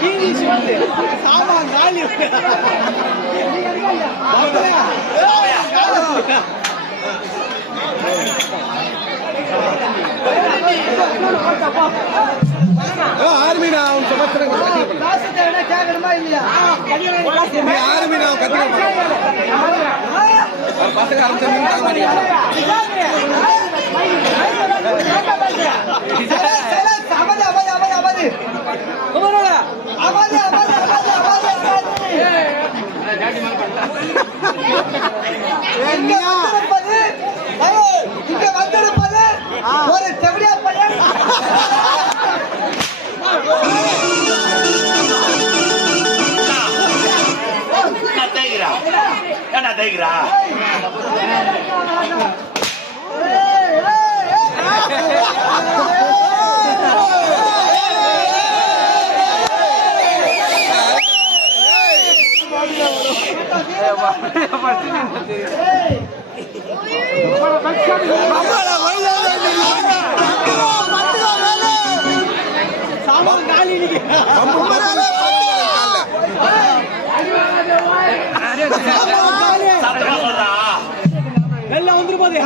힘이 심한데 사망 난리야 ஆர்மிடா அவன் சமத்திரம் ஆர்மிடா அவன் கத்துக்க பசங்க நினைக்கிறா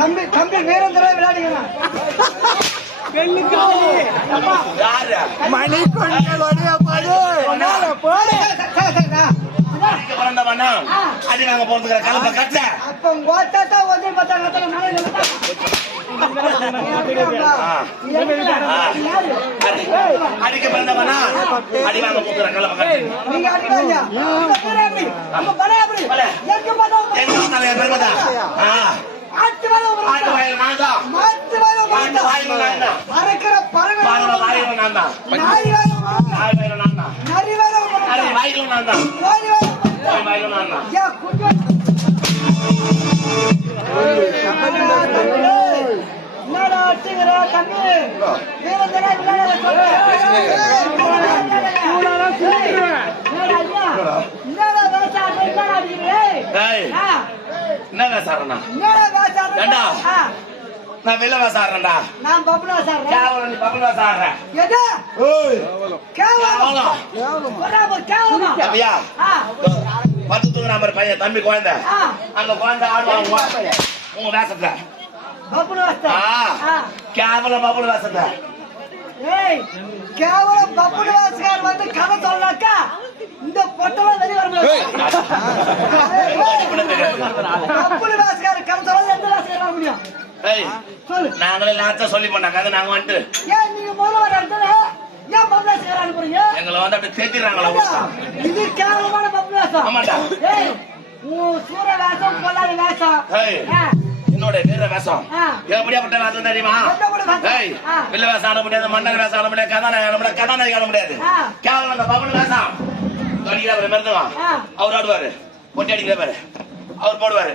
தம்பி தம்பி வீரம் தர விளையாடுங்க மணி கொண்டு போது போடு. அடி நாங்க வந்து பத்தாங்க நீங்க அப்படி. பறக்கிற பறவை நாய் வேற நரி வேற வாயிலும் நான் தான் கோழி வாயிலும் நான் தான் ஏன் குஞ்சு என்னடா அடிச்சுக்கிறா? கண்ணு. வீரத்தடா என்னடா என்னடா? என்னடா சார் என்னடா சார் நான் வெள்ள வாச ஆடுறேன்டா நான் பப்புல வாச ஆடுறேன் கேவலம் நீ பப்புல வாச ஆடுறேன் எது ஓய் கேவலம். கேவலம். பராப கேவலம் அப்படியா பத்து தூங்குற மாதிரி பையன் தம்பி குழந்தை. அந்த குழந்தை ஆடுவாங்க உங்க வேஷத்துல பப்புல வாச கேவலம் பப்புல வாசத்துல ஏய். கேவலம் பப்புல வாசக்கார் நாங்களே லாச்சா சொல்லி பண்ணாங்க நாங்க வந்துட்டு. ஏன் நீங்க முதல்ல வர இடத்துல ஏன் பப்புடு வாசகார் அனுப்புறீங்க? எங்களை வந்து அப்படி தேத்திடுறாங்களா இது கேவலமான. ஏய் உன் சூர வேஷம் பொல்லாத வேஷம். என்னோட வீர வேஷம். எப்படியாப்பட்ட வேஷம் தெரியுமா? எப்படியாப்பட்ட வேஷம்? ஆட முடியாது மன்னர் வேஷம் ஆட முடியாது கதாநாயகி ஆட முடியாது கதாநாயகி ஆட முடியாது. ஆ. கேவலம் அந்த பபுள் வேஷம். அவர் ஆடுவாரு. பொட்டி அடிக்கிற பாரு அவர் போடுவாரு.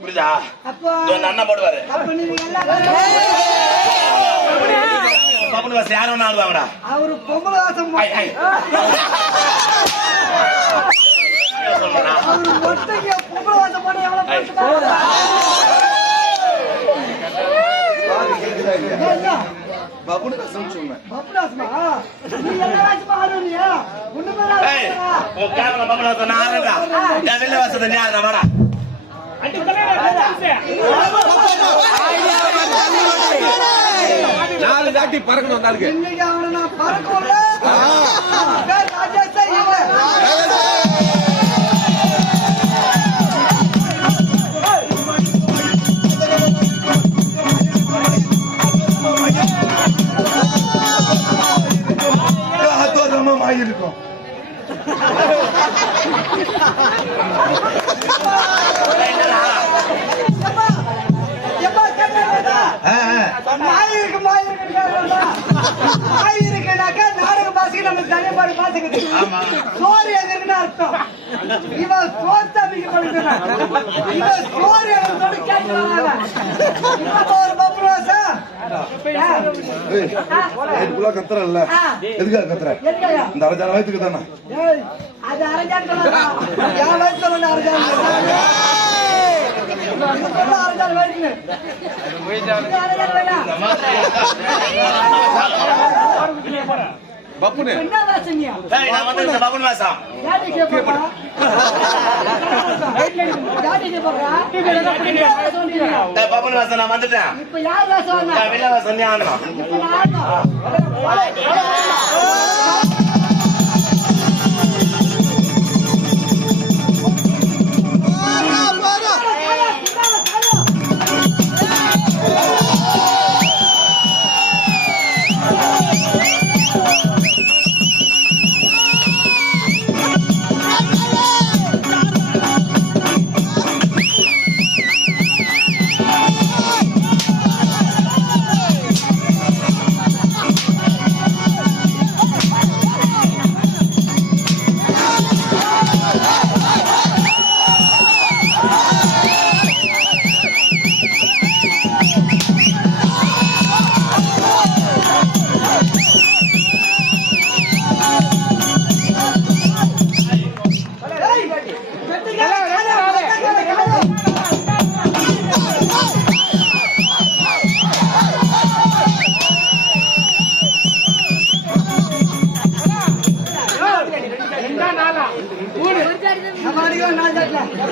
புரியுதா அண்ணன் போடுவாரு பப்புனு வாசம் யாரும் ஒண்ணு ஆடுவாங்கடா அவரு பொம்பளை வாசம் அவரு ஒத்தைய பொம்பளை வாசம் பண்ணி எவ்வளவு பபுனு சொன்னேன் பபுனு ரசமா நீ என்ன ரசமா ஆடுறியா ஒண்ணுமே ரசமா ஓ கேமரா பபுனு ரசம் நான் ஆடுறேன் நான் வெள்ள வாசத்தை நான் ஆடுறேன் வாடா நாலு தாட்டி பறக்கணும் அந்த ஆளுக்கு. பேசுகிறது சோறு எதிர்னு அர்த்தம். இவன் சோத்தமிக்கப்படுகிறா இவன் சோறு எதிர்த்தோடு கேட்கிறாங்க அரஜான் பப்புனு என்ன வாசனியா டேய், நான் வந்து இந்த பபுன் வாசம் யாரு கேப்பா யாரு கேப்பா டேய், பபுன் வாசம் நான் வந்துட்டேன் இப்ப யார் வாசம் டேய், வெள்ளை வாசம் நான் ஆடணும்.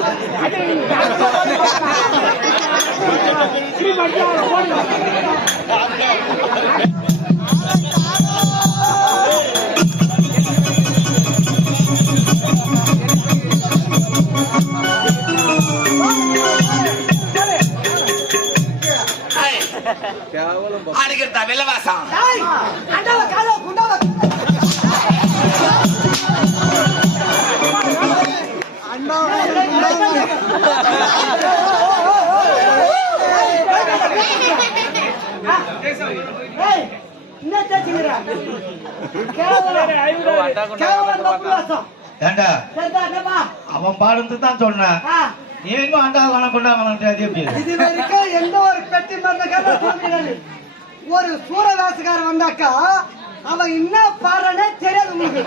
தட்டுல. ஏண்டா? அவன் பாடுறது தான் சொன்னேன். நீ எங்க ஆண்டா கணக்கு கொண்டா இது வரைக்கும் எந்த ஒரு பெட்டி மருந்துக்கார ஒரு சூரதாசுக்காரன் வந்தாக்கா அவன் என்ன பாடுறனே தெரியாது உங்களுக்கு.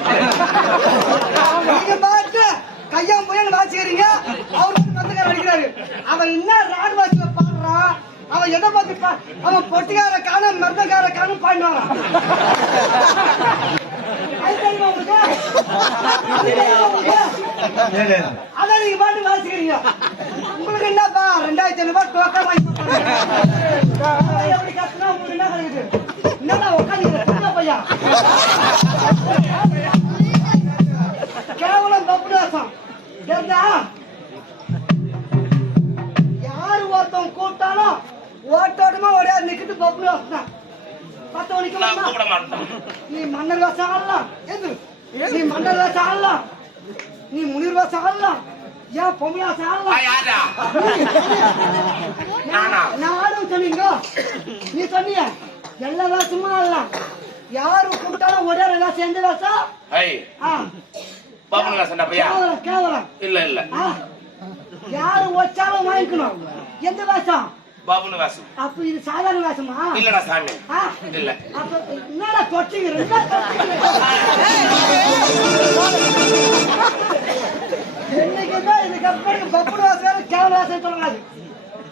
நீங்க பாட்டு கையா முயல் வாசிக்கிறீங்க அவர் வந்து மருந்துக்காரன் அடிக்கிறாரு. அவன் என்ன ராடு பாடுறான்? அவன் எதை பத்தி அவன் பொட்டிக்கார சரி. அதான் நீங்க பாட்டு வாசிக்கிறீங்க உங்களுக்கு என்னப்பா ரெண்டாயிரத்தி ஐநூறு ரூபாய் டோக்கன் வாங்கி எப்படி உங்களுக்கு என்ன கிடைக்குது என்னடா உட்காந்து பையா கேவலம் பப்புடாசம் தெரிஞ்சா யாரு ஒருத்தன் கூப்பிட்டாலும் ஓட்டோட்டமா ஓடியா நிக்கிட்டு பப்புடாசம் தான் பத்து மணிக்கு கூப்பிட மாட்டேன். நீ மன்னர் வேஷம் ஆடலாம் எது? நீ மன்னர் வேஷம் ஆடலாம் நீ முனிர் வேஷம் ஆடலாம் ஏன் ஆ, ஆடலாம் நானா? ஆடும் சொன்னீங்க நீ சொன்னீங்க எல்லா வேஷமும் ஆடலாம் யாரு கூப்பிட்டாலும் ஒரே ஒரு வேஷம் எந்த வேஷம் ஏய் ஆ, பபுன் வாசம் பையா? கேவலம் இல்ல இல்ல. யாரு வச்சாலும் வாங்கிக்கணும். எந்த வேஷம் பபுன் வாசம் அப்ப இது சாதாரண வேஷமா இல்லடா சாமி. இல்ல. அப்ப என்னடா தொட்டிங்க? என்ன தொட்டிங்க? இன்னைக்கு தான் இதுக்கு அப்புறம் பப்புடு வாசகார கேவல வாசகம் சொல்லக்கூடாது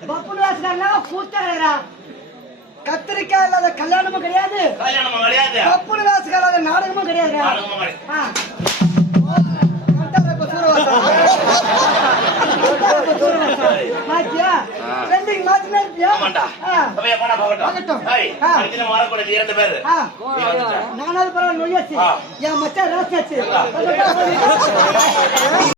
பப்புடு வாசகாரனா கூட்டாளரா கத்திரிக்காய் இல்லாத கல்யாணமும் கிடையாது. கல்யாணம் கிடையாது. வாசகார இல்லாத நாடகமும் கிடையாது. நாடகமும் கிடையாது. ஆ. கண்டாரா இப்ப சூரவாசம்? கண்டாரா இப்ப சூரவாசம்? மாத்தியா? ஆ. trending மாத்தினே இருப்பியா? ஆமாண்டா ஆ. பையா போனா போகட்டும். ஏய். அடுத்து நம்ம வரக்கூடாது இரண்டு பேரு ஆ. நீ வந்துட்ட நானாவது பரவாயில்ல நொய்யாச்சு. என் மச்சான் ராசாச்சு?